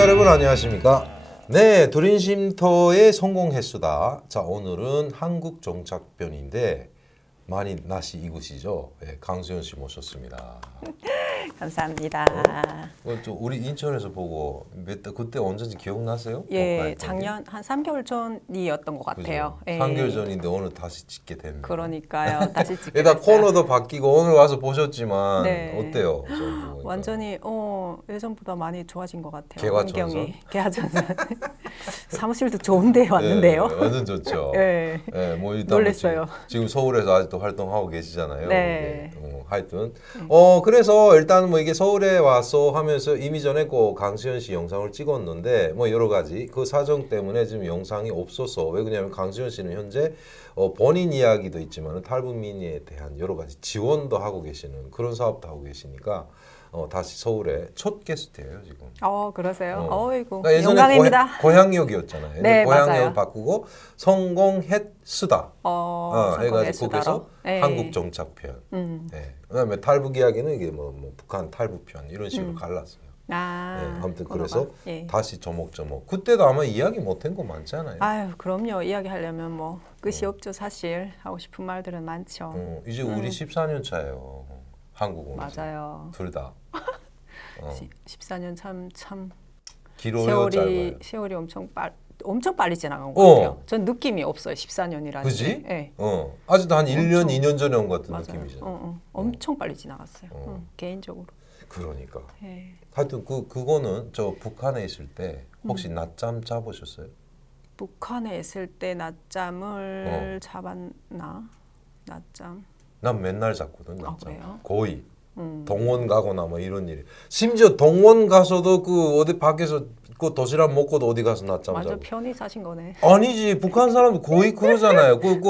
시청자 여러분 안녕하십니까? 네, 두린쉼터의 성공 횟수다. 자, 오늘은 한국 정착편인데 많이 낯이 익으시죠? 네, 강수연 씨 모셨습니다. 감사합니다. 우리 인천에서 보고 그때 언제인지 기억나세요? 예, 작년 한 3개월 전이었던 것 같아요. 예. 3개월 전인데 오늘 다시 찍게 됐네요. 그러니까요. 다시 찍게 일단 됐어요. 코너도 바뀌고 오늘 와서 보셨지만 네. 어때요? 완전히 예전보다 많이 좋아진 것 같아요. 개화천선? 환경이. 개화천선. 사무실도 좋은데 왔는데요. 네, 완전 좋죠. 네. 네, 뭐 일단 놀랬어요. 뭐 지금 서울에서 아직도 활동하고 계시잖아요. 네. 하여튼 그래서 일단 뭐 이게 서울에 와서 하면서 이미 전에 그 강수연 씨 영상을 찍었는데 뭐 여러 가지 그 사정 때문에 지금 영상이 없어서 왜 그러냐면 강수연 씨는 현재 본인 이야기도 있지만 탈북민에 대한 여러 가지 지원도 하고 계시는 그런 사업도 하고 계시니까 다시 서울에 첫 게스트예요 지금. 그러세요? 어이구. 그러니까 예전에 영광입니다. 고향역이었잖아요. 네, 고향역 맞아요. 바꾸고 성공했수다. 해가지고 성공했수다로. 거기서 네. 한국 정착편. 네. 그다음에 탈북 이야기는 이게 뭐 북한 탈북편 이런 식으로 갈랐어요. 네, 아무튼 그래서 예. 다시 조목조목. 그때도 아마 이야기 못한 거 많잖아요. 아유, 그럼요. 이야기하려면 뭐 끝이 없죠, 사실. 하고 싶은 말들은 많죠. 이제 우리 14년 차예요. 한국 오면서. 맞아요. 둘 다. 14년 참 길어요, 짧아요. 세월이 엄청 빨리 지나간 것 같아요. 전 느낌이 없어요. 14년이라는 그지? 게. 네. 아직도 한 1년, 엄청, 2년 전에 온 것 같은 맞아요. 느낌이잖아요. 엄청 빨리 지나갔어요. 개인적으로. 그러니까. 네. 하여튼 그거는 저 북한에 있을 때 혹시 낮잠 자보셨어요? 북한에 있을 때 낮잠을 잡았나? 낮잠. 난 맨날 잤거든. 낮잠. 그래요? 거의. 동원 가거나 뭐 이런 일이. 심지어 동원 가서도 그 어디 밖에서 그 도시락 먹고도 어디 가서 낮잠 완전 자고. 편히 사신 거네. 아니지. 북한 사람들 거의 그러잖아요. 그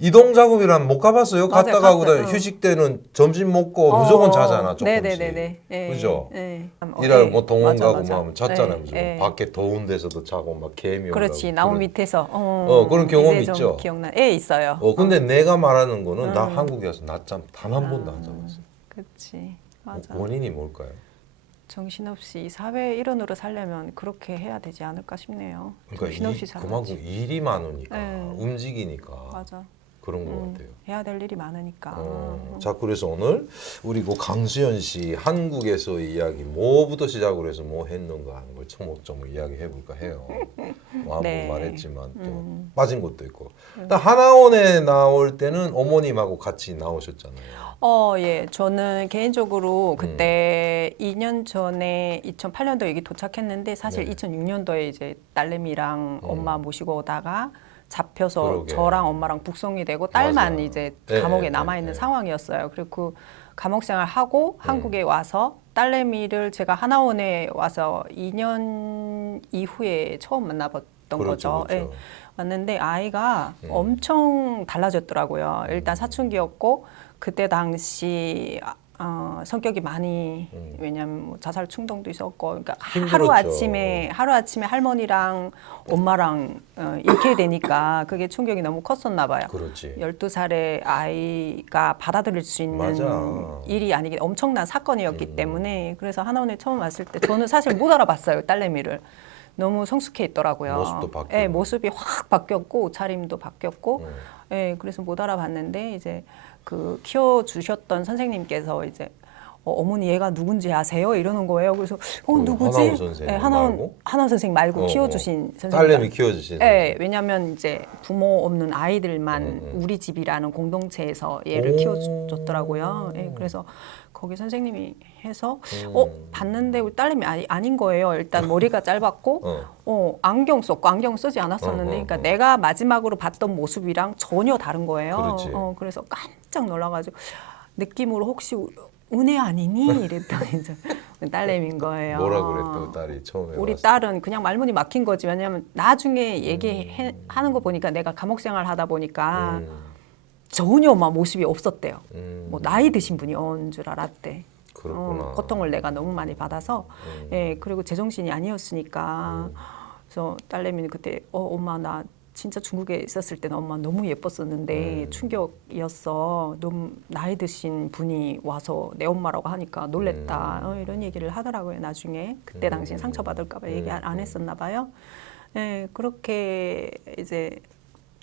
이동 작업이란 못 가봤어요. 맞아요, 갔다 가고 갔어요. 휴식 때는 점심 먹고 무조건 자잖아. 조금씩. 네네네네. 네. 그죠? 네. 일할 네. 뭐 동원 맞아, 가고 맞아. 뭐 하면 잤잖아요. 네. 무조건. 네. 밖에 더운 데서도 자고 막 개미 그렇지. 올라오고. 나무 그런- 밑에서. 그런 경험 이제 좀 있죠? 기억나. 예, 있어요. 근데 내가 말하는 거는 나 한국에 와서 낮잠 단 한 번도 안 자봤어요. 그렇지. 맞아. 원인이 뭘까요? 정신없이 사회 일원으로 살려면 그렇게 해야 되지 않을까 싶네요. 그러니까 정신없이 살아야지. 그만큼 일이 많으니까 네. 움직이니까 맞아. 그런 것 같아요. 해야 될 일이 많으니까. 자, 그래서 오늘 우리 그 강수연 씨 한국에서 이야기 뭐부터 시작으로 해서 뭐 했는가 하는 걸 초목초목 이야기해 볼까 해요. 뭐 한번 네. 말했지만 또 빠진 것도 있고. 일단 하나원에 나올 때는 어머님하고 같이 나오셨잖아요. 예. 저는 개인적으로 그때 2년 전에 2008년도에 여기 도착했는데 사실 네. 2006년도에 이제 딸내미랑 엄마 모시고 오다가 잡혀서 그러게. 저랑 엄마랑 북송이 되고 딸만 맞아. 이제 네, 감옥에 네, 남아 있는 네. 상황이었어요. 그리고 그 감옥 생활 하고 한국에 와서 딸내미를 제가 하나원에 와서 2년 이후에 처음 만나봤던 그렇죠, 거죠. 그렇죠. 예. 왔는데 아이가 엄청 달라졌더라고요. 일단 사춘기였고 그때 당시 성격이 많이 왜냐면 뭐 자살 충동도 있었고 그러니까 힘들었죠. 하루 아침에 할머니랑 엄마랑 잃게 되니까 그게 충격이 너무 컸었나 봐요. 그렇지. 12살의 아이가 받아들일 수 있는 맞아. 일이 아니기 엄청난 사건이었기 때문에 그래서 하나원에 처음 왔을 때 저는 사실 못 알아봤어요. 딸내미를. 너무 성숙해 있더라고요. 모습도 바뀌고. 예, 모습이 확 바뀌었고 옷차림도 바뀌었고 예, 그래서 못 알아봤는데 이제 그 키워주셨던 선생님께서 이제 어머니 얘가 누군지 아세요? 이러는 거예요. 그래서 누구지? 하나원 선생님 예, 말고? 하나원 선생님 말고 키워주신 선생님. 딸내미 키워주신 예, 왜냐하면 이제 부모 없는 아이들만 우리 집이라는 공동체에서 얘를 키워줬더라고요. 예, 그래서 거기 선생님이 해서 봤는데 우리 딸내미 아닌 거예요. 일단 머리가 짧았고 안경 썼고 안경 쓰지 않았었는데 그러니까 내가 마지막으로 봤던 모습이랑 전혀 다른 거예요. 그렇지. 그래서 깜짝 놀라가지고 느낌으로 혹시 은혜 아니니? 이랬더니 이제 딸내미인 거예요. 뭐라 그랬대요 딸이 처음에 우리 왔을 딸은 그냥 말문이 막힌 거지. 왜냐하면 나중에 얘기하는 거 보니까 내가 감옥 생활 하다 보니까 전혀 막 모습이 없었대요. 뭐 나이 드신 분이 온 줄 알았대. 그렇구나. 고통을 내가 너무 많이 받아서 예, 그리고 제정신이 아니었으니까 그래서 딸내미는 그때 엄마 나 진짜 중국에 있었을 때는 엄마 너무 예뻤었는데 충격이었어. 너무 나이 드신 분이 와서 내 엄마라고 하니까 놀랬다. 이런 얘기를 하더라고요. 나중에 그때 당시엔 상처받을까 봐 얘기 안 했었나 봐요. 네, 그렇게 이제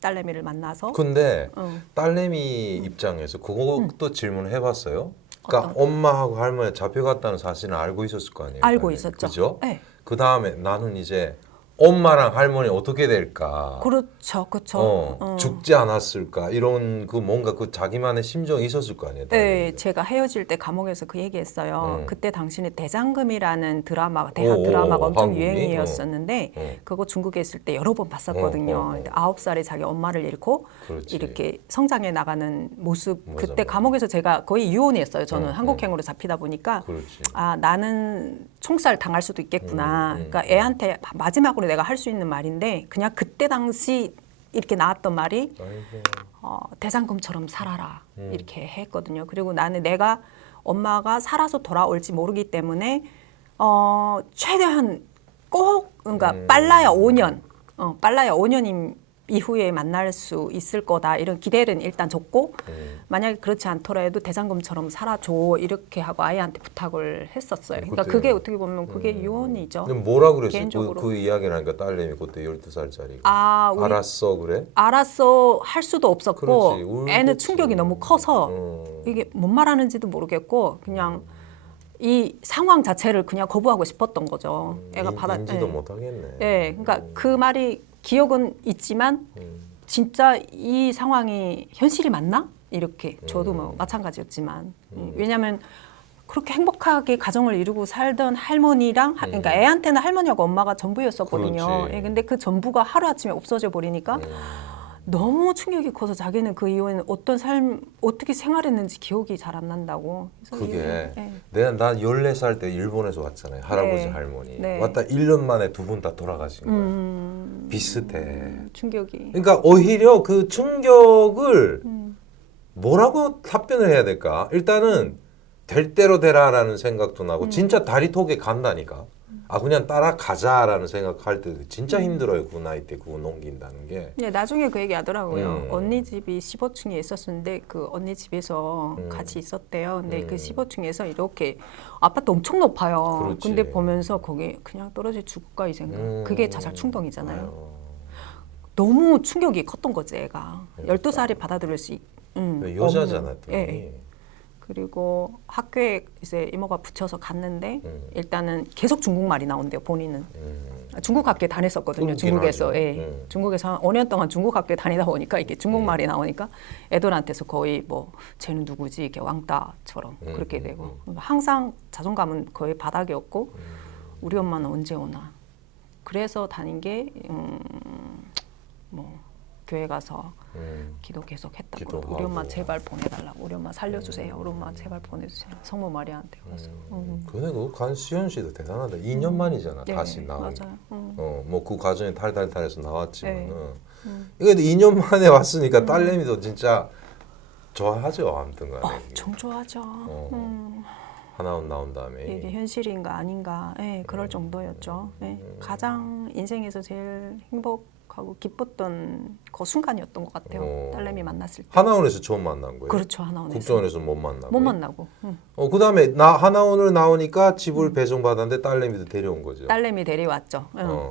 딸내미를 만나서 근데 딸내미 입장에서 그것도 질문을 해봤어요. 그러니까 어떤? 엄마하고 할머니 잡혀갔다는 사실은 알고 있었을 거 아니에요. 알고 딸내미. 있었죠. 그죠? 네. 그 다음에 나는 이제 엄마랑 할머니 어떻게 될까? 그렇죠, 그렇죠. 죽지 않았을까? 이런 그 뭔가 그 자기만의 심정이 있었을 거 아니에요. 네, 딸내미는. 제가 헤어질 때 감옥에서 그 얘기했어요. 그때 당시에 대장금이라는 드라마가 오, 대학 드라마가 엄청 한국이? 유행이었었는데 그거 중국에 있을 때 여러 번 봤었거든요. 근데 9살에 자기 엄마를 잃고 그렇지. 이렇게 성장해 나가는 모습. 맞아, 그때 맞아. 감옥에서 제가 거의 유언이었어요. 저는 한국행으로 잡히다 보니까 그렇지. 아 나는 총살 당할 수도 있겠구나. 그러니까 애한테 마지막으로 내가 할 수 있는 말인데 그냥 그때 당시 이렇게 나왔던 말이 아이고. 대장금처럼 살아라 이렇게 했거든요. 그리고 나는 내가 엄마가 살아서 돌아올지 모르기 때문에 최대한 꼭 그러니까 빨라야 5년, 빨라야 5년 이후에 만날 수 있을 거다 이런 기대는 일단 줬고 만약에 그렇지 않더라도 대장금처럼 살아줘 이렇게 하고 아이한테 부탁을 했었어요. 그러니까 그때- 그게 어떻게 보면 그게 유언이죠. 근데 뭐라 그랬어요? 개인적으로. 그 이야기를 하니까 딸내미 그때 12살짜리가 아, 우리 알았어 그래? 알았어 할 수도 없었고 그렇지, 울겠지. 애는 충격이 너무 커서 어. 이게 뭔 말하는지도 모르겠고 그냥 이 상황 자체를 그냥 거부하고 싶었던 거죠. 애가 인지도 예. 못하겠네. 예, 그러니까 그 말이 기억은 있지만 진짜 이 상황이 현실이 맞나? 이렇게 저도 뭐 마찬가지였지만 왜냐하면 그렇게 행복하게 가정을 이루고 살던 할머니랑 그러니까 애한테는 할머니하고 엄마가 전부였었거든요. 그렇지. 예, 근데 그 전부가 하루아침에 없어져 버리니까 너무 충격이 커서 자기는 그 이후에는 어떤 삶 어떻게 생활했는지 기억이 잘 안 난다고. 그래서 그게 예. 나 14살 때 일본에서 왔잖아요. 할아버지 네. 할머니. 네. 왔다 1년 만에 두 분 다 돌아가신 거예요. 비슷해. 충격이. 그러니까 오히려 그 충격을 뭐라고 답변을 해야 될까? 일단은 될 대로 되라라는 생각도 나고 진짜 다리 톡에 간다니까. 아 그냥 따라가자라는 생각할 때 진짜 힘들어요. 그 나이 때 그거 넘긴다는 게. 네, 나중에 그 얘기 하더라고요. 언니 집이 15층에 있었는데 그 언니 집에서 같이 있었대요. 근데 그 15층에서 이렇게 아파트 엄청 높아요. 그렇지. 근데 보면서 거기 그냥 떨어져 죽을까 이 생각. 그게 자살 충동이잖아요. 아유. 너무 충격이 컸던 거지 애가. 12살이 받아들일 수 여자잖아. 없는. 예. 그리고 학교에 이제 이모가 붙여서 갔는데 일단은 계속 중국말이 나온대요. 본인은. 중국 학교에 다녔었거든요. 그렇긴 중국에서. 하죠. 예. 중국에서 한 5년 동안 중국 학교에 다니다 보니까 이게 중국말이 나오니까 애들한테서 거의 뭐 쟤는 누구지 이렇게 왕따처럼 그렇게 되고 항상 자존감은 거의 바닥이었고 우리 엄마는 언제 오나. 그래서 다닌 게 뭐 교회 가서 기도 계속 했다고. 기도하고. 우리 엄마 제발 보내달라고. 우리 엄마 살려주세요. 우리 엄마 제발 보내주세요. 성모 마리아한테 가서. 근데 그 간수현 씨도 대단하다. 2년 만이잖아. 네, 다시 나온 게. 맞아요. 뭐 그 과정에 탈탈탈해서 나왔지만은 이게 2년 만에 왔으니까 딸내미도 진짜 좋아하죠. 아무튼간에 엄청 좋아하죠. 하나원 나온 다음에 이게 현실인가 아닌가. 예, 그럴 정도였죠. 예, 가장 인생에서 제일 행복하고 기뻤던 그 순간이었던 것 같아요. 딸내미 만났을 때. 하나원에서 처음 만난 거예요. 그렇죠, 하나원에서. 국정원에서 못 만나고. 못 만나고. 그다음에 나 하나원을 나오니까 집을 배송받았는데 딸내미도 데려온 거죠. 딸내미 데려왔죠.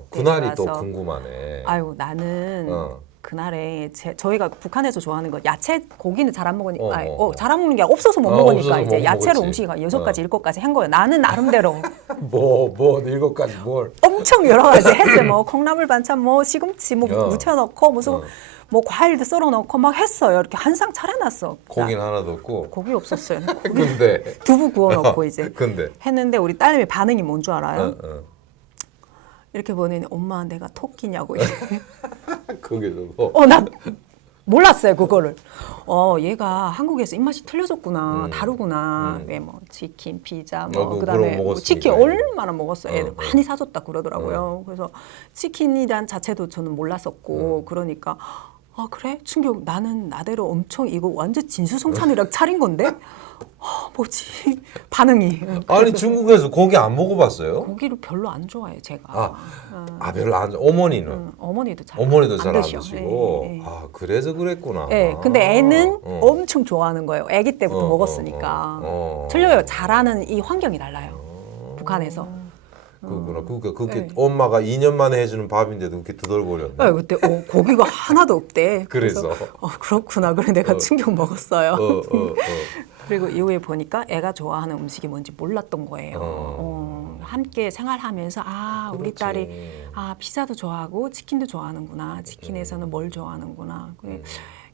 그날이 또 데려와서. 궁금하네. 아유 나는 어. 그날에 저희가 북한에서 좋아하는 거 야채 고기는 잘 안 먹으니까 어. 잘 안 먹는 게 없어서 못 없어서 먹으니까 이제 못 야채로 먹었지. 음식이 6가지 7가지 한 거예요. 나는 나름대로 뭐 7가지 뭘? 엄청 여러 가지 했어요. 뭐 콩나물 반찬, 뭐 시금치, 뭐 무쳐 넣고 무슨 뭐 과일도 썰어 넣고 막 했어요. 이렇게 한 상 차려놨어. 고기는 하나도 없고. 고기 없었어요. 근데 두부 구워 넣고 이제 근데 했는데 우리 딸내미 반응이 뭔 줄 알아요? 이렇게 보니 엄마 내가 토끼냐고. 거기서도 나 몰랐어요 그거를. 얘가 한국에서 입맛이 틀려졌구나, 다르구나. 왜 뭐 치킨, 피자, 뭐 그다음에 뭐 치킨 얼마나 먹었어요. 애들 많이 사줬다 그러더라고요. 그래서 치킨이란 자체도 저는 몰랐었고 그러니까. 아 그래? 충격. 나는 나대로 엄청 이거 완전 진수성찬이라 차린 건데 뭐지 반응이. 아니 중국에서 고기 안 먹어봤어요? 고기를 별로 안 좋아해요 제가. 별로 안 어머니는 어머니도 잘 안 드셔. 드시고 예, 예. 그래서 그랬구나. 네, 근데 애는 엄청 좋아하는 거예요. 아기 때부터 먹었으니까. 틀려요. 잘하는 이 환경이 달라요. 북한에서. 그렇구나. 그게 네. 엄마가 2년 만에 해주는 밥인데도 그렇게 두덜거렸네. 네, 그때 고기가 하나도 없대. 그래서 그렇구나. 그래 내가 충격 먹었어요. 어. 그리고 이후에 보니까 애가 좋아하는 음식이 뭔지 몰랐던 거예요. 함께 생활하면서 우리 그렇지. 딸이 피자도 좋아하고 치킨도 좋아하는구나. 치킨에서는 뭘 좋아하는구나. 그래,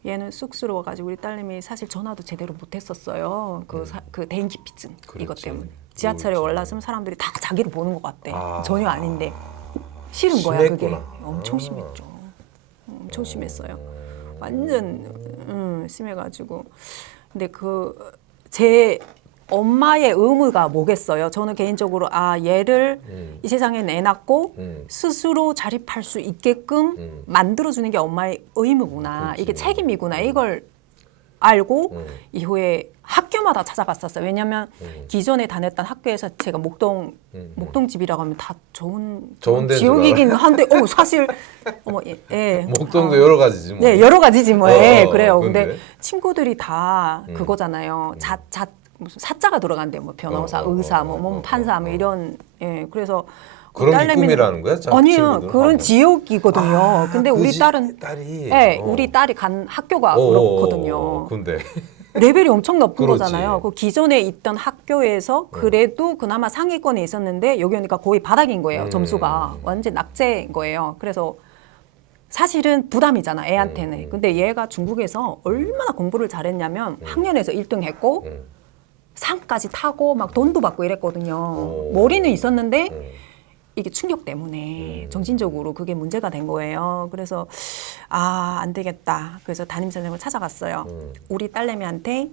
얘는 쑥스러워가지고 우리 딸내미 사실 전화도 제대로 못했었어요. 그 대인기피증 이것 그렇지. 때문에. 지하철에 그렇지. 올라서면 사람들이 다 자기를 보는 것 같대. 전혀 아닌데. 싫은 거야 그게. 심했구나. 엄청 심했죠. 엄청 심했어요. 완전 심해가지고. 근데 제 엄마의 의무가 뭐겠어요? 저는 개인적으로 얘를 이 세상에 내놨고 스스로 자립할 수 있게끔 만들어주는 게 엄마의 의무구나. 그렇지. 이게 책임이구나. 이걸 알고 이후에 학교마다 찾아갔었어요. 왜냐하면 기존에 다녔던 학교에서 제가 목동집이라고 하면 다 좋은 데인 줄 지역이긴 한데 사실 목동도 여러 가지지 뭐. 네, 여러 가지지 뭐. 그래요. 근데? 근데 친구들이 다 그거잖아요. 무슨 사자가 들어간대. 뭐 변호사, 의사, 판사, 이런. 그래서 그런 게 딸내미는 꿈이라는 거야? 아니요, 친구들은? 그런 지역이거든요. 근데 우리 딸은 우리 딸이 간 학교가 그렇거든요. 근데 레벨이 엄청 높은 그렇지. 거잖아요. 그 기존에 있던 학교에서 그래도 그나마 상위권에 있었는데 여기 오니까 거의 바닥인 거예요. 점수가 완전 낙제인 거예요. 그래서 사실은 부담이잖아, 애한테는. 근데 얘가 중국에서 얼마나 공부를 잘했냐면 학년에서 1등 했고 상까지 타고 막 돈도 받고 이랬거든요. 머리는 있었는데 이게 충격 때문에 정신적으로 그게 문제가 된 거예요. 그래서 안 되겠다. 그래서 담임 선생님을 찾아갔어요. 우리 딸내미한테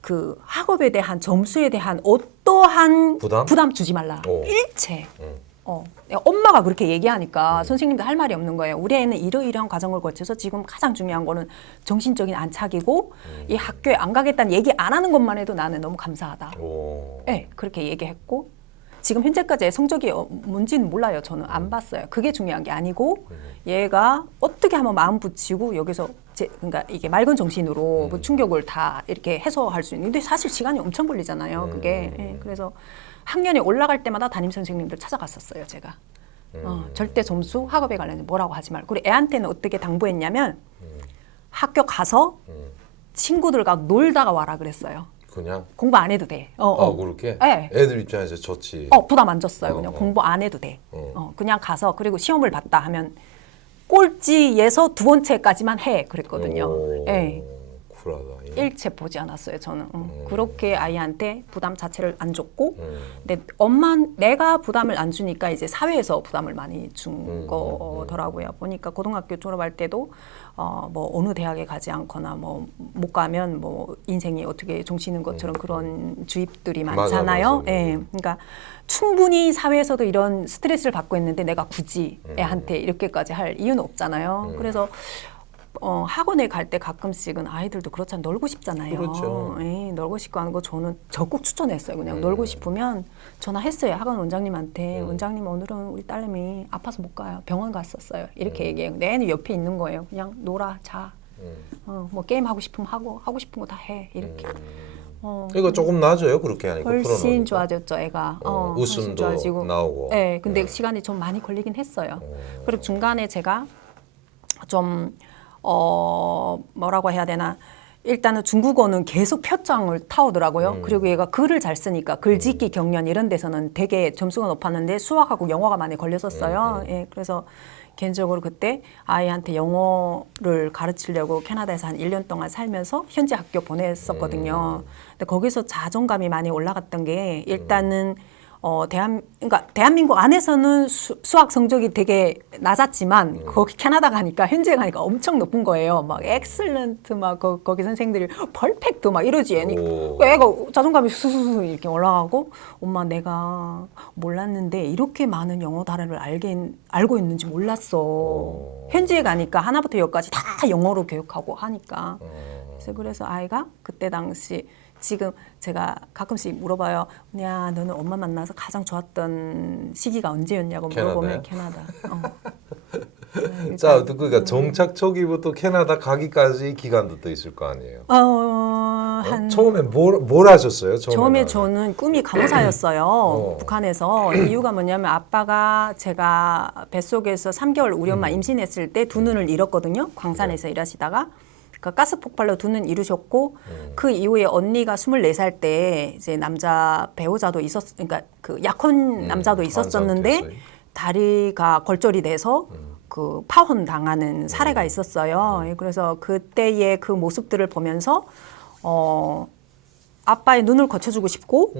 그 학업에 대한 점수에 대한 어떠한 부담 주지 말라. 일체. 엄마가 그렇게 얘기하니까 선생님도 할 말이 없는 거예요. 우리 애는 이러이러한 과정을 거쳐서 지금 가장 중요한 거는 정신적인 안착이고 이 학교에 안 가겠다는 얘기 안 하는 것만 해도 나는 너무 감사하다. 네, 그렇게 얘기했고 지금 현재까지 성적이 뭔지는 몰라요. 저는 안 봤어요. 그게 중요한 게 아니고 얘가 어떻게 하면 마음 붙이고 여기서 그러니까 이게 맑은 정신으로 뭐 충격을 다 이렇게 해소할 수 있는데 사실 시간이 엄청 걸리잖아요. 그게. 그래서 학년이 올라갈 때마다 담임 선생님들 찾아갔었어요. 제가. 절대 점수 학업에 관련해서 뭐라고 하지 말고. 그리고 애한테는 어떻게 당부했냐면 학교 가서 친구들과 놀다가 와라 그랬어요. 그냥 공부 안 해도 돼. 그렇게? 네. 애들 입장에서 좋지. 부담 안 줬어요. 그냥 공부 안 해도 돼. 그냥 가서 그리고 시험을 봤다 하면 꼴찌에서 두 번째까지만 해 그랬거든요. 네. 쿨하다. 일체 보지 않았어요. 저는 그렇게 아이한테 부담 자체를 안 줬고, 근데 내가 부담을 안 주니까 이제 사회에서 부담을 많이 준 거더라고요. 보니까 고등학교 졸업할 때도 뭐 어느 대학에 가지 않거나 뭐 못 가면 뭐 인생이 어떻게 종치는 것처럼 그런 주입들이 많잖아요. 맞아. 예, 그러니까 충분히 사회에서도 이런 스트레스를 받고 있는데 내가 굳이 애한테 이렇게까지 할 이유는 없잖아요. 그래서 학원에 갈 때 가끔씩은 아이들도 그렇잖아요. 놀고 싶잖아요. 그렇죠. 예, 놀고 싶고 하는 거 저는 적극 추천했어요. 그냥 놀고 싶으면 전화했어요. 학원 원장님한테. 원장님 오늘은 우리 딸내미 아파서 못 가요. 병원 갔었어요. 이렇게 얘기해요. 내 애는 옆에 있는 거예요. 그냥 놀아, 자. 뭐 게임 하고 싶으면 하고 싶은 거 다 해. 이렇게. 이거 조금 나아져요. 그렇게 하니까. 훨씬 풀어놓으니까. 좋아졌죠, 애가. 훨씬 웃음도 좋아지고. 나오고. 네, 근데 시간이 좀 많이 걸리긴 했어요. 그리고 중간에 제가 좀 뭐라고 해야 되나. 일단은 중국어는 계속 표창을 타오더라고요. 그리고 얘가 글을 잘 쓰니까 글짓기 경연 이런 데서는 되게 점수가 높았는데 수학하고 영어가 많이 걸렸었어요. 예, 그래서 개인적으로 그때 아이한테 영어를 가르치려고 캐나다에서 한 1년 동안 살면서 현지 학교 보냈었거든요. 근데 거기서 자존감이 많이 올라갔던 게 일단은 그러니까 대한민국 안에서는 수학 성적이 되게 낮았지만 거기 캐나다 가니까 현지에 가니까 엄청 높은 거예요. 막 엑셀런트 막 거기 선생들이 퍼펙트 막 이러지 애니. 애가 자존감이 수수수 이렇게 올라가고 엄마 내가 몰랐는데 이렇게 많은 영어 단어를 알고 있는지 몰랐어. 현지에 가니까 하나부터 열까지 다 영어로 교육하고 하니까. 그래서 아이가 그때 당시 지금 제가 가끔씩 물어봐요. 야, 너는 엄마 만나서 가장 좋았던 시기가 언제였냐고 물어보면 캐나다. 자, 그러니까 정착 초기부터 캐나다 가기까지 기간도 또 있을 거 아니에요. 처음에 뭘 하셨어요? 처음에 저는 꿈이 간호사였어요. 북한에서. 이유가 뭐냐면 아빠가 제가 뱃속에서 3개월 우리 엄마 임신했을 때 두 눈을 잃었거든요. 광산에서 일하시다가. 그러니까 가스 폭발로 두 눈 잃으셨고 그 이후에 언니가 24살 때 이제 남자 배우자도 그러니까 그 약혼 남자도 있었었는데 다리가 골절이 돼서 그 파혼 당하는 사례가 있었어요. 그래서 그때의 그 모습들을 보면서 아빠의 눈을 거쳐주고 싶고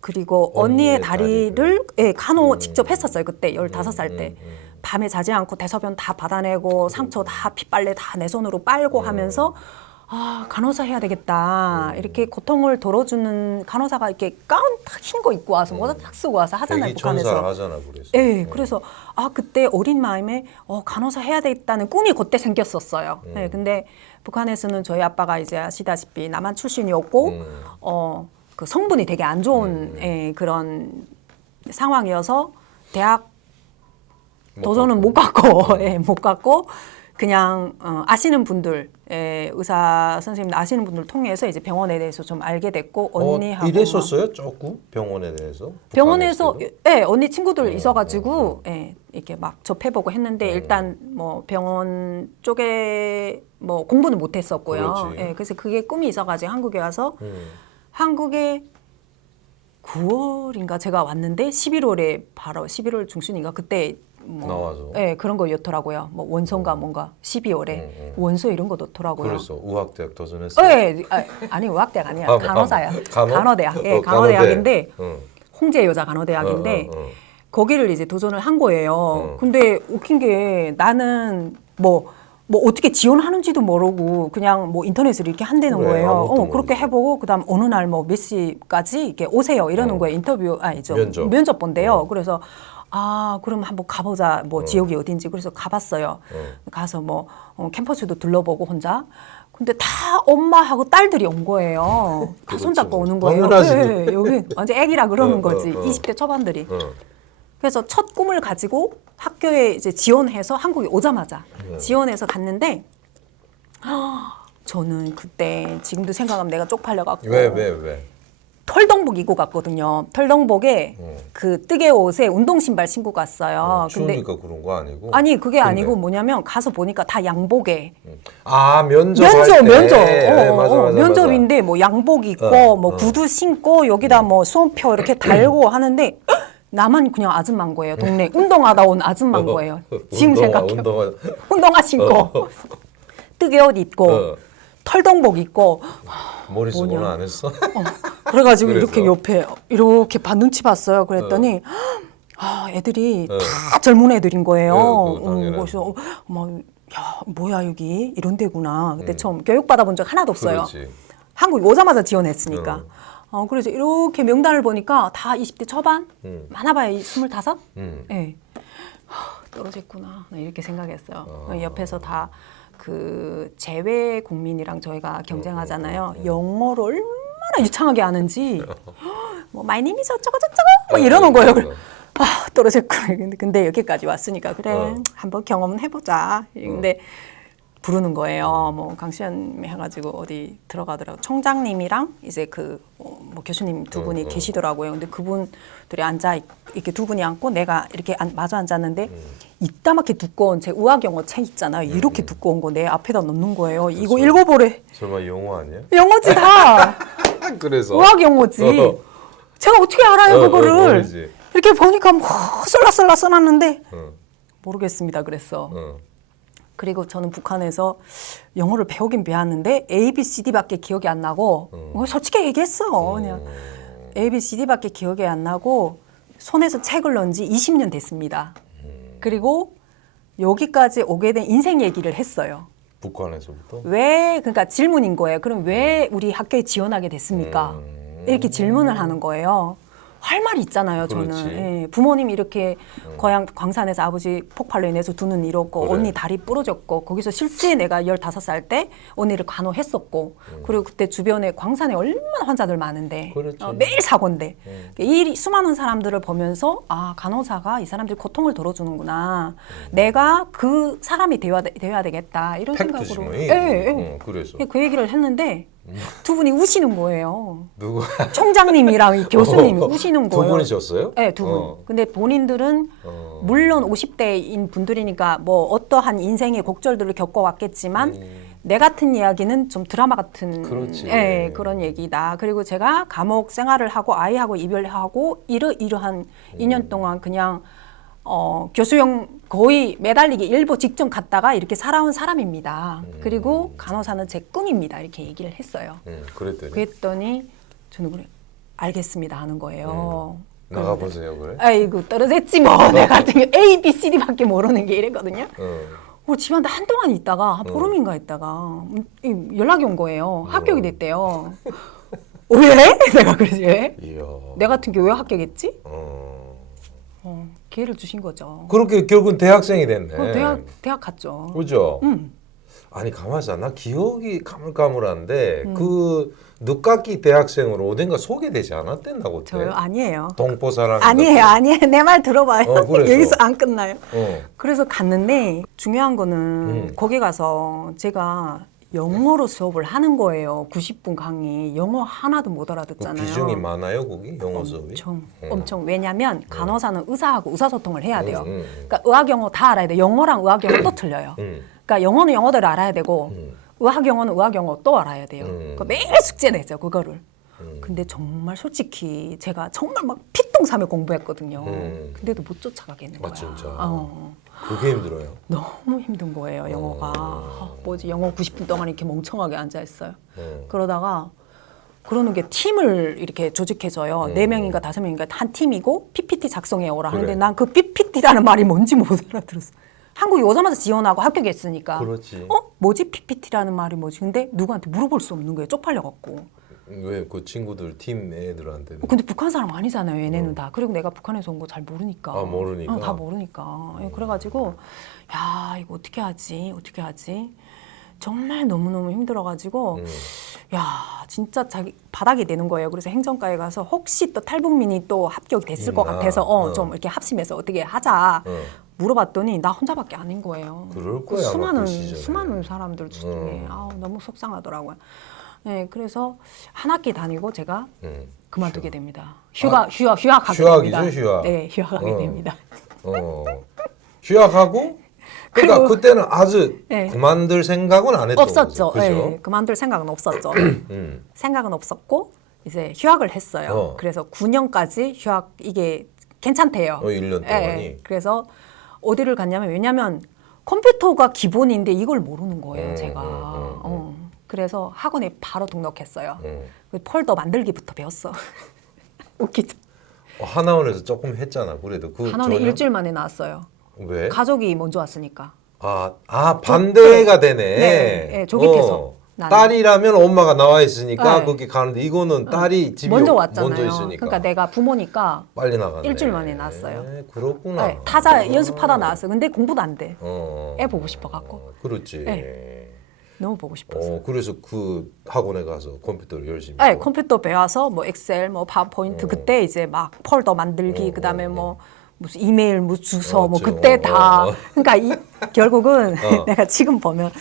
그리고 언니의 다리를 간호 직접 했었어요. 그때 15살 때. 밤에 자지 않고 대소변 다 받아내고 상처 다 핏빨래 다 내 손으로 빨고 하면서 간호사 해야 되겠다. 이렇게 고통을 덜어주는 간호사가 이렇게 가운 딱 흰 거 입고 와서 모자 딱 쓰고 와서 하잖아요. 북한에서. 하잖아, 그래서. 네, 그래서 그때 어린 마음에 간호사 해야 되겠다는 꿈이 그때 생겼었어요. 네, 근데 북한에서는 저희 아빠가 이제 아시다시피 남한 출신이었고 그 성분이 되게 안 좋은 그런 상황이어서 대학 도전은 못 갔고, 못 갔고 그냥 아시는 분들, 의사 선생님 아시는 분들 통해서 이제 병원에 대해서 좀 알게 됐고 언니하고 이랬었어요, 조금 병원에 대해서. 병원에서 언니 친구들 있어가지고 이렇게 막 접해보고 했는데 일단 뭐 병원 쪽에 뭐 공부는 못했었고요. 그래서 그게 꿈이 있어가지고 한국에 와서 한국에 9월인가 제가 왔는데 11월에 바로 11월 중순인가 그때 나와서. 그런 거였더라고요. 뭐 원서인가 뭔가 12월에 원서 이런 거 넣더라고요. 그래서 의학대학 도전했어요. 아니 의학대학 아니야. 간호사야. 간호? 간호대학. 간호대학인데 홍제 여자 간호대학인데 거기를 이제 도전을 한 거예요. 근데 웃긴 게 나는 뭐 어떻게 지원하는지도 모르고 그냥 뭐 인터넷으로 이렇게 한다는 거예요. 그렇게 해보고 그다음 어느 날 뭐 몇 시까지 이렇게 오세요 이러는 거예요. 인터뷰 면접 본대요. 그래서 그럼 한번 가보자. 뭐 지역이 어딘지 그래서 가봤어요. 가서 뭐 캠퍼스도 둘러보고 혼자. 근데 다 엄마하고 딸들이 온 거예요. 다 손잡고 오는 거예요. 여기 완전 애기라 그러는 거지. 20대 초반들이. 그래서 첫 꿈을 가지고 학교에 이제 지원해서 한국에 오자마자 지원해서 갔는데 저는 그때 지금도 생각하면 내가 쪽팔려갖고 왜? 털동복 입고 갔거든요. 털동복에 그 뜨개 옷에 운동 신발 신고 갔어요. 추우니까 그런 거 아니고? 아니 그게 아니고 뭐냐면 가서 보니까 다 양복에 면접. 맞아. 면접인데 뭐 양복 입고 뭐 구두 신고 여기다 뭐 수험표 이렇게 달고 하는데 나만 그냥 아줌마인 거예요. 동네 운동하다 온 아줌마인 거예요. 지금 생각해. 운동화 신고 뜨개 옷 입고 털동복 입고 머릿속으로는 안 했어? 그래가지고 이렇게 옆에 이렇게 눈치 봤어요. 그랬더니 애들이 다 젊은 애들인 거예요. 그래서 야 뭐야 여기 이런 데구나. 그때 처음 교육 받아본 적 하나도 없어요. 그렇지. 한국 오자마자 지원했으니까. 그래서 이렇게 명단을 보니까 다 20대 초반, 많아봐야 25? 떨어졌구나. 이렇게 생각했어요. 옆에서 다 그 재외 국민이랑 저희가 경쟁하잖아요. 영어를 얼마나 유창하게 하는지 뭐 my name is 어쩌고 저쩌고 뭐 이러는 거예요. 떨어졌구나. 근데 여기까지 왔으니까 그래 한번 경험은 해보자. 근데 부르는 거예요. 뭐 강수연 해가지고 어디 들어가더라고. 총장님이랑 이제 뭐 교수님 두 분이 계시더라고요. 근데 그분들이 이렇게 두 분이 앉고 내가 이렇게 마주 앉았는데 이따맣게 두꺼운 제 의학 영어 책 있잖아요. 이렇게 두꺼운 거 내 앞에다 놓는 거예요. 이거 읽어보래. 설마 영어 아니야? 영어지 다. 그래서 의학 영어지. 제가 어떻게 알아요 그거를. 이렇게 보니까 뭐 쏠라쏠라 써놨는데 모르겠습니다 그랬어. 그리고 저는 북한에서 영어를 배우긴 배웠는데 A, B, C, D밖에 기억이 안 나고 솔직히 얘기했어. 그냥 A, B, C, D밖에 기억이 안 나고 손에서 책을 넣은 지 20년 됐습니다. 그리고 여기까지 오게 된 인생 얘기를 했어요. 북한에서부터? 그러니까 질문인 거예요. 그럼 왜 우리 학교에 지원하게 됐습니까? 이렇게 질문을 하는 거예요. 할 말이 있잖아요. 그렇지. 저는 예, 부모님이 이렇게 고향 광산에서 아버지 폭발로 인해서 두 눈 잃었고 그래. 언니 다리 부러졌고 거기서 실제 내가 15살 때 언니를 간호했었고 그리고 그때 주변에 광산에 얼마나 환자들 많은데 그렇지. 매일 사고인데 이 수많은 사람들을 보면서 아 간호사가 이 사람들이 고통을 덜어주는구나. 내가 그 사람이 되어야 되겠다 이런 팩트지 생각으로 뭐. 예, 예. 그래서 그 얘기를 했는데 두 분이 우시는 거예요. 누구 총장님이랑 이 교수님이 우시는 두 거예요. 분이셨어요? 네, 두 분. 근데 본인들은 물론 50대인 분들이니까 뭐 어떠한 인생의 곡절들을 겪어왔겠지만 내 같은 이야기는 좀 드라마 같은 그렇지. 예, 그런 얘기다. 그리고 제가 감옥 생활을 하고 아이하고 이별하고 이러한 2년 동안 그냥 교수형 거의 매달리기 일보 직전 갔다가 이렇게 살아온 사람입니다. 그리고 간호사는 제 꿈입니다. 이렇게 얘기를 했어요. 그랬더니 저는 그래 알겠습니다 하는 거예요. 나가보세요 그래? 아이고 떨어졌지 뭐 내가 같은 게 A, B, C, D밖에 모르는 게 이랬거든요. 집안에 한동안 있다가 한 보름인가 있다가 연락이 온 거예요. 합격이 됐대요. 왜? 내가 그러지 왜? 이야. 내 같은 게 왜 합격했지? 기회를 주신 거죠. 그렇게 결국은 대학생이 됐네. 대학 갔죠. 그죠? 아니 가만있어. 나 기억이 가물가물한데 그 늦깎이 대학생으로 어딘가 소개되지 않았댔나 그때? 저요? 아니에요. 동포사랑 아니에요. 내 말 들어봐요. 그래서. 여기서 안 끝나요. 어. 그래서 갔는데 중요한 거는 거기 가서 제가 영어로 수업을 하는 거예요. 90분 강의. 영어 하나도 못 알아듣잖아요. 비중이 많아요 거기 영어 수업이? 엄청. 왜냐면 간호사는 의사하고 의사소통을 해야 돼요. 그러니까 의학 영어 다 알아야 돼요. 영어랑 의학 영어 또 틀려요. 그러니까 영어는 영어대로 알아야 되고 의학 영어는 의학 영어 또 알아야 돼요. 그러니까 매일 숙제 내죠 그거를. 근데 정말 솔직히 제가 정말 막 피똥사며 공부했거든요. 근데도 못 쫓아가겠는 거야. 진짜. 그게 힘들어요. 너무 힘든 거예요 영어가. 뭐지 영어 90분 동안 이렇게 멍청하게 앉아 있어요. 그러다가 그러는 게 팀을 이렇게 조직해줘요. 4명인가 5명인가 한 팀이고 PPT 작성해 오라 하는데 난 그 PPT라는 말이 뭔지 못 알아들었어. 한국에 오자마자 지원하고 합격했으니까. 그렇지. 뭐지 PPT라는 말이 뭐지? 근데 누구한테 물어볼 수 없는 거예요. 쪽팔려갖고. 왜 그 친구들 팀 애들한테? 근데 북한 사람 아니잖아요. 얘네는 다. 그리고 내가 북한에서 온 거 잘 모르니까. 아 모르니까. 다 모르니까. 그래가지고 야 이거 어떻게 하지? 정말 너무너무 힘들어가지고 야 진짜 자기 바닥이 되는 거예요. 그래서 행정과에 가서 혹시 또 탈북민이 또 합격이 됐을 것 같아서 좀 이렇게 합심해서 어떻게 하자 물어봤더니 나 혼자밖에 아닌 거예요. 그럴 거야. 수많은 사람들 중에 너무 속상하더라고요. 네, 그래서 한 학기 다니고 제가 그만두게 됩니다. 휴학하게 됩니다. 휴학이죠, 휴학. 네, 휴학하게 됩니다. 휴학하고 그러니까 그때는 아주 네. 그만둘 생각은 안 했던 없었죠. 거죠. 그죠? 네, 그만둘 생각은 없었죠. 생각은 없었고 이제 휴학을 했어요. 그래서 9년까지 휴학 이게 괜찮대요. 1년 동안이. 네, 그래서 어디를 갔냐면 왜냐면 컴퓨터가 기본인데 이걸 모르는 거예요, 제가. 그래서 학원에 바로 등록했어요. 폴더 만들기부터 배웠어. 웃기죠. 하나원에서 조금 했잖아. 그래도 그 하나원에 일주일 만에 나왔어요. 왜? 가족이 먼저 왔으니까. 반대가 되네. 네, 조깃해서. 딸이라면 엄마가 나와 있으니까 네. 거기 가는데 이거는 딸이 집에 먼저 왔잖아요. 먼저 있으니까. 그러니까 내가 부모니까 빨리 나갔네. 일주일 만에 나왔어요. 그렇구나. 네, 타자 연습하다 나왔어요. 근데 공부도 안 돼. 애 보고 싶어 갖고. 그렇지. 네. 너무 보고 싶었어요. 그래서 그 학원에 가서 컴퓨터를 열심히. 네, 컴퓨터 배워서 뭐 엑셀, 뭐 파워포인트 그때 이제 막 폴더 만들기 그다음에 뭐 무슨 이메일, 뭐 주소, 뭐 그때 다. 그러니까 결국은 내가 지금 보면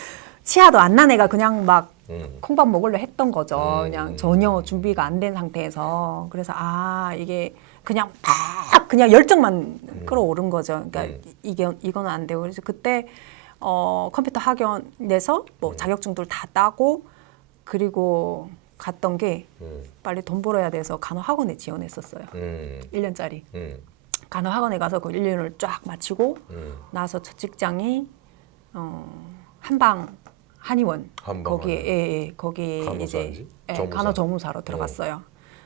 치아도 안 난 애가 그냥 막 콩밥 먹으려 했던 거죠. 그냥 전혀 준비가 안 된 상태에서. 그래서 이게 그냥 막 그냥 열정만 끌어오른 거죠. 그러니까 이거는 안 되고. 그래서 그때 컴퓨터 학원에서 뭐 자격증들 다 따고 그리고 갔던 게 빨리 돈 벌어야 돼서 간호학원에 지원했었어요. 1년짜리. 간호학원에 가서 그 1년을 쫙 마치고 나서 첫 직장이 한방 한의원 거기에 거기 이제 간호조무사로 들어갔어요.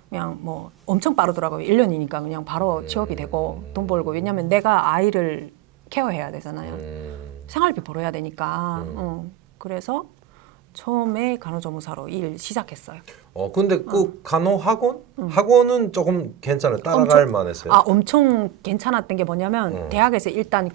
그냥 뭐 엄청 빠르더라고요. 1년이니까 그냥 바로 취업이 되고 돈 벌고 왜냐면 내가 아이를 케어해야 되잖아요. 생활비 벌어야 되니까. 그래서 처음에 간호조무사로 일 시작했어요. 근데 그 간호 학원은 조금 괜찮아요. 따라갈 만했어요. 엄청 괜찮았던 게 뭐냐면 대학에서 일단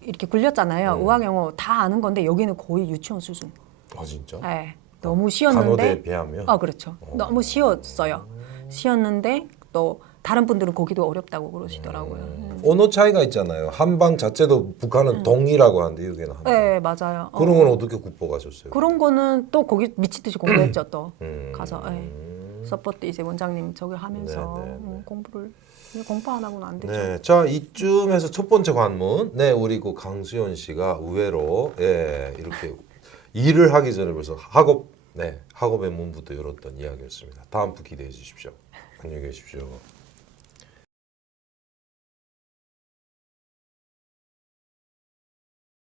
이렇게 굴렸잖아요. 의학영어 다 아는 건데 여기는 거의 유치원 수준. 아 진짜? 네, 너무 쉬웠는데. 간호대에 비하면? 그렇죠. 너무 쉬웠어요. 쉬웠는데 또 다른 분들은 거기도 어렵다고 그러시더라고요. 언어 차이가 있잖아요. 한방 자체도 북한은 동이라고 하는데 여기는 한방. 네, 맞아요. 그런 건 어떻게 극복하셨어요? 그런 거는 또 거기 미치듯이 공부했죠. 또 음. 가서 서포트 이제 원장님 저기 하면서 공부 안 하고는 안 되죠. 네, 자 이쯤에서 첫 번째 관문, 네 우리 그 강수연 씨가 의외로 이렇게 일을 하기 전에 벌써 학업의 문부터 열었던 이야기였습니다. 다음 부 기대해 주십시오. 안녕히 계십시오.